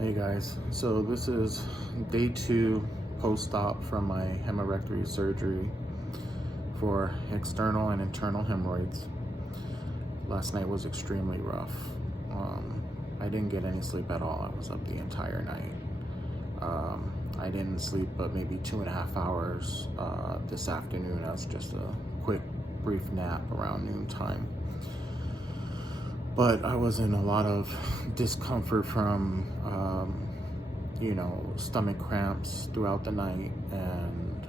Hey guys, so this is day 2 post-op from my hemorrhoidectomy surgery for external and internal hemorrhoids. Last night was extremely rough. I didn't get any sleep at all. I was up the entire night. I didn't sleep but maybe 2.5 hours this afternoon as just a quick brief nap around noon time. But I was in a lot of discomfort from, stomach cramps throughout the night, and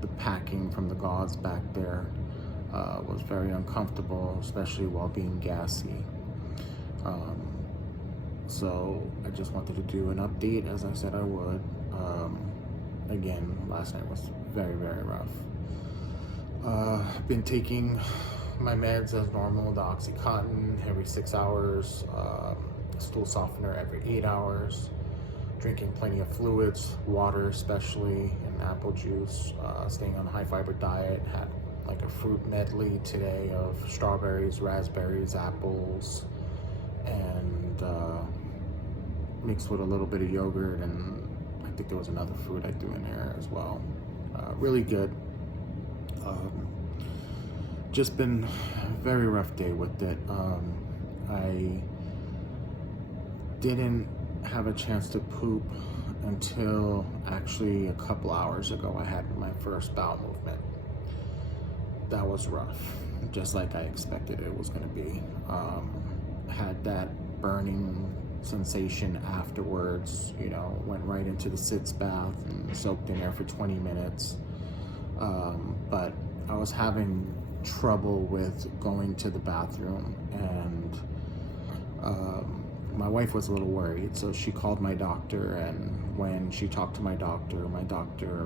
the packing from the gauze back there was very uncomfortable, especially while being gassy. So I just wanted to do an update, as I said I would. Again, last night was very, very rough. Been taking my meds as normal, the Oxycontin every 6 hours, stool softener every 8 hours, drinking plenty of fluids, water especially, and apple juice, staying on a high fiber diet. Had like a fruit medley today of strawberries, raspberries, apples, and mixed with a little bit of yogurt, and I think there was another fruit I threw in there as well. Really good. Just been a very rough day with it. I didn't have a chance to poop until actually a couple hours ago. I had my first bowel movement. That was rough, just like I expected it was going to be. Had that burning sensation afterwards, went right into the sitz bath and soaked in there for 20 minutes. But I was having trouble with going to the bathroom, and my wife was a little worried, so she called my doctor, and when she talked to my doctor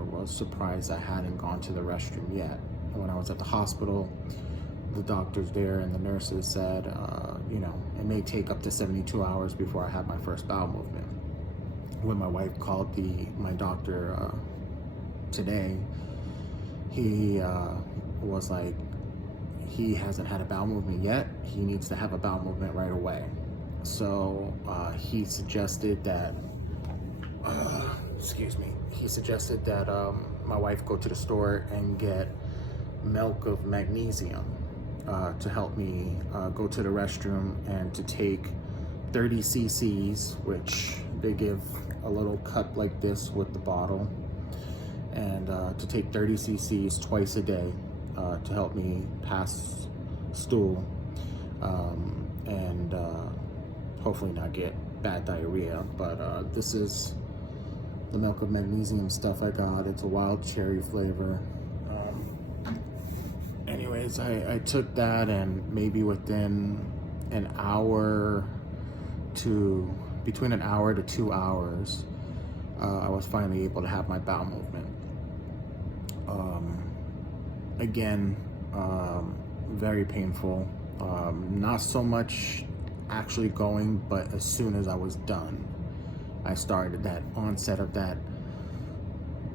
was surprised I hadn't gone to the restroom yet. When I was at the hospital, the doctors there and the nurses said, it may take up to 72 hours before I have my first bowel movement. When my wife called my doctor today, he was like, he hasn't had a bowel movement yet. He needs to have a bowel movement right away. So he suggested that, my wife go to the store and get milk of magnesium to help me go to the restroom, and to take 30 cc's, which they give a little cup like this with the bottle, and to take 30 cc's twice a day to help me pass stool, and hopefully not get bad diarrhea. But this is the milk of magnesium stuff I got. It's a wild cherry flavor. Anyways, I took that, and maybe within between an hour to 2 hours, I was finally able to have my bowel movement. Again, very painful. Not so much actually going, but as soon as I was done, I started that onset of that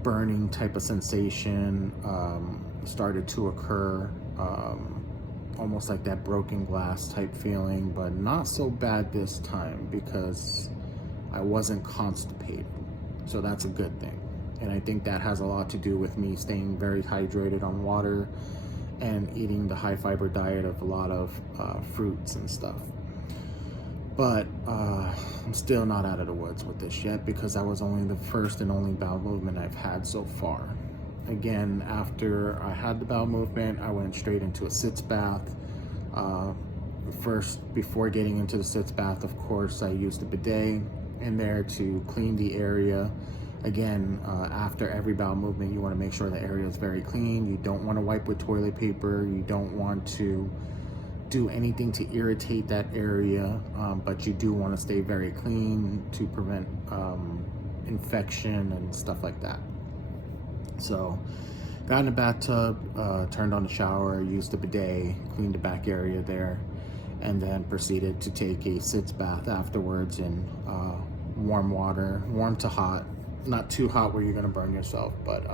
burning type of sensation started to occur, almost like that broken glass type feeling, but not so bad this time because I wasn't constipated. So that's a good thing. And I think that has a lot to do with me staying very hydrated on water and eating the high fiber diet of a lot of fruits and stuff. But I'm still not out of the woods with this yet, because that was only the first and only bowel movement I've had so far. Again, after I had the bowel movement, I went straight into a sitz bath. First, before getting into the sitz bath, of course, I used a bidet in there to clean the area. Again, after every bowel movement, you want to make sure the area is very clean. You don't want to wipe with toilet paper. You don't want to do anything to irritate that area, but you do want to stay very clean to prevent infection and stuff like that. So got in a bathtub, turned on the shower, used the bidet, cleaned the back area there, and then proceeded to take a sitz bath afterwards in warm water, warm to hot. Not too hot where you're going to burn yourself, but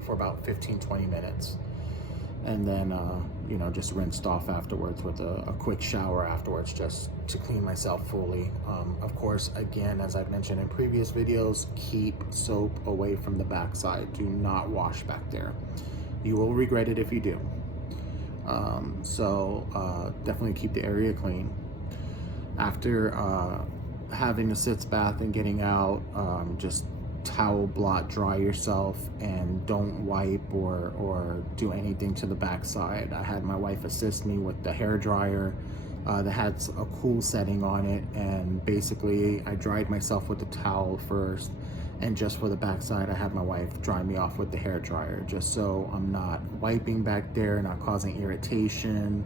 for about 15-20 minutes. and then you know, just rinsed off afterwards with a quick shower afterwards, just to clean myself fully. Of course, again, as I've mentioned in previous videos, keep soap away from the backside. Do not wash back there. You will regret it if you do. Definitely keep the area clean. After having a sitz bath and getting out, just towel blot dry yourself, and don't wipe or do anything to the backside. I had my wife assist me with the hair dryer that had a cool setting on it, and basically I dried myself with the towel first, and just for the backside I had my wife dry me off with the hair dryer, just so I'm not wiping back there, not causing irritation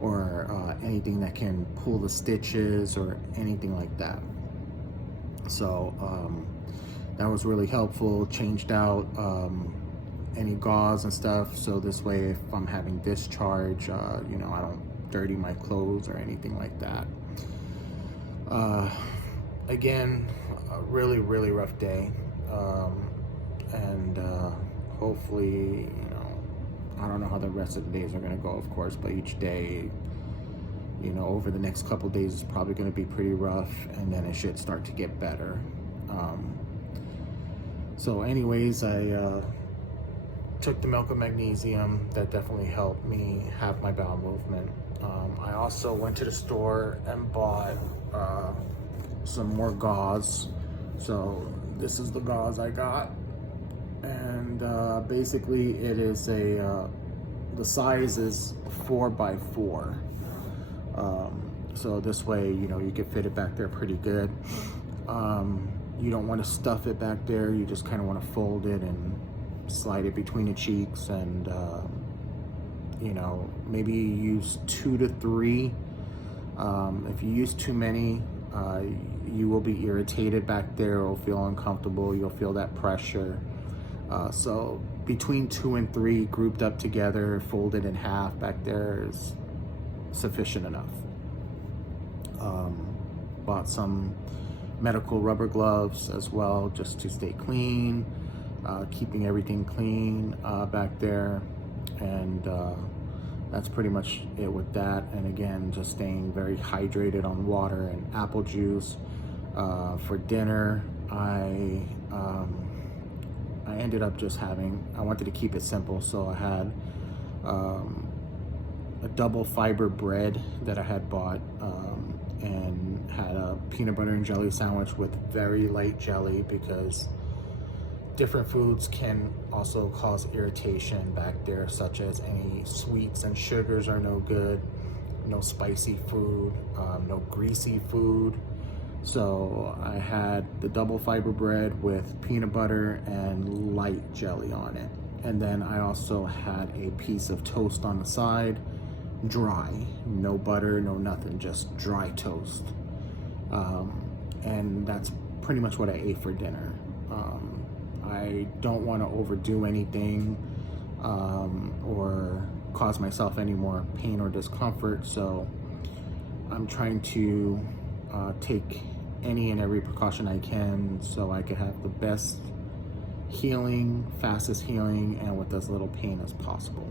or anything that can pull the stitches or anything like that. So that was really helpful. Changed out any gauze and stuff, so this way if I'm having discharge, you know, I don't dirty my clothes or anything like that. Again, a really rough day, and hopefully, you know, I don't know how the rest of the days are going to go, of course, but each day, you know, over the next couple days is probably going to be pretty rough, and then it should start to get better. So anyways, I took the milk of magnesium. That definitely helped me have my bowel movement. I also went to the store and bought some more gauze. So this is the gauze I got, and basically it is the size is 4x4. So this way, you know, you can fit it back there pretty good. You don't want to stuff it back there. You just kind of want to fold it and slide it between the cheeks, and you know, maybe use 2 to 3. If you use too many, you will be irritated back there, or feel uncomfortable. You'll feel that pressure. So between 2 and 3 grouped up together, folded in half back there is sufficient enough. Bought some medical rubber gloves as well, just to stay clean, keeping everything clean back there, and that's pretty much it with that. And again, just staying very hydrated on water and apple juice. For dinner, I ended up just having, I wanted to keep it simple, so I had a double fiber bread that I had bought, and had a peanut butter and jelly sandwich with very light jelly, because different foods can also cause irritation back there, such as any sweets and sugars are no good, no spicy food, no greasy food. So I had the double fiber bread with peanut butter and light jelly on it. And then I also had a piece of toast on the side, dry, no butter, no nothing, just dry toast. And that's pretty much what I ate for dinner. I don't want to overdo anything or cause myself any more pain or discomfort, so I'm trying to take any and every precaution I can, so I can have the best healing, fastest healing, and with as little pain as possible.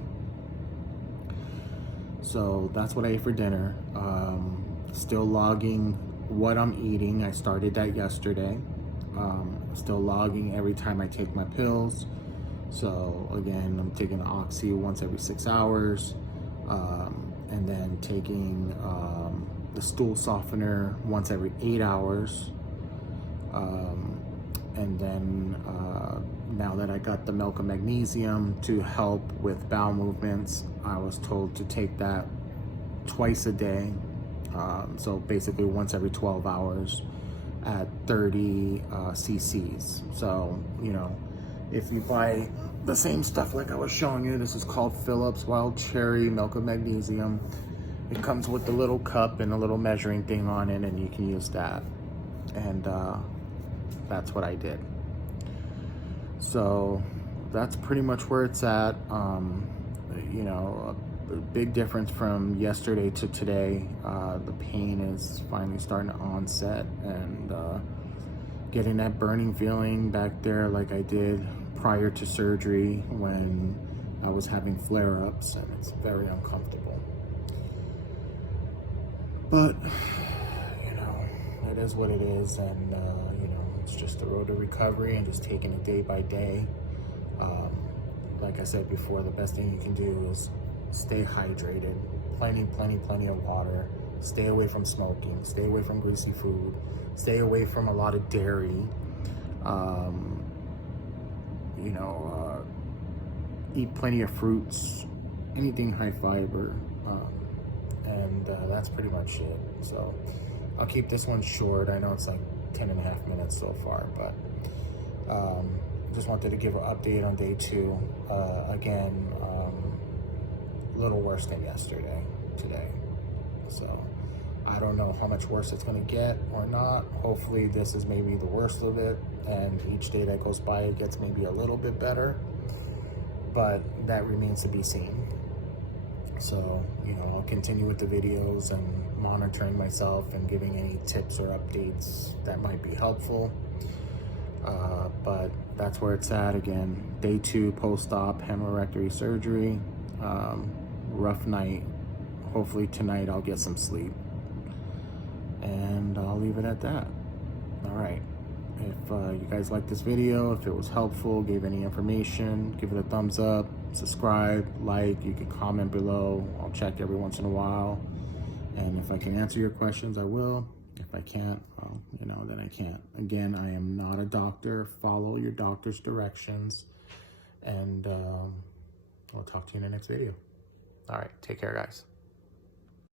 So that's what I ate for dinner. Still logging what I'm eating. I started that yesterday. Still logging every time I take my pills. So again, I'm taking the Oxy once every 6 hours, and then taking the stool softener once every 8 hours. And then now that I got the milk of magnesium to help with bowel movements, I was told to take that twice a day. So basically once every 12 hours at 30 cc's. So, you know, if you buy the same stuff like I was showing you, this is called Phillips Wild Cherry Milk of Magnesium. It comes with the little cup and a little measuring thing on it, and you can use that. And that's what I did. So that's pretty much where it's at. You know, a big difference from yesterday to today. The pain is finally starting to onset, and getting that burning feeling back there like I did prior to surgery, when I was having flare-ups, and it's very uncomfortable. But, you know, it is what it is, and, you know, it's just the road to recovery and just taking it day by day. Like I said before, the best thing you can do is stay hydrated, plenty of water, stay away from smoking, stay away from greasy food, stay away from a lot of dairy, you know, eat plenty of fruits, anything high fiber, and that's pretty much it. So I'll keep this one short. I know it's like 10.5 minutes so far, but just wanted to give an update on day 2. Again, a little worse than yesterday, today. So I don't know how much worse it's going to get or not. Hopefully this is maybe the worst of it, and each day that goes by it gets maybe a little bit better, but that remains to be seen. So, you know, I'll continue with the videos and monitoring myself and giving any tips or updates that might be helpful. But that's where it's at. Again, day 2 post-op hemorrhoidectomy surgery. Rough night. Hopefully tonight I'll get some sleep. And I'll leave it at that. All right. If you guys liked this video, if it was helpful, gave any information, give it a thumbs up, subscribe, like. You can comment below. I'll check every once in a while. And if I can answer your questions, I will. If I can't, well, you know, then I can't. Again, I am not a doctor. Follow your doctor's directions. And I'll talk to you in the next video. All right. Take care, guys.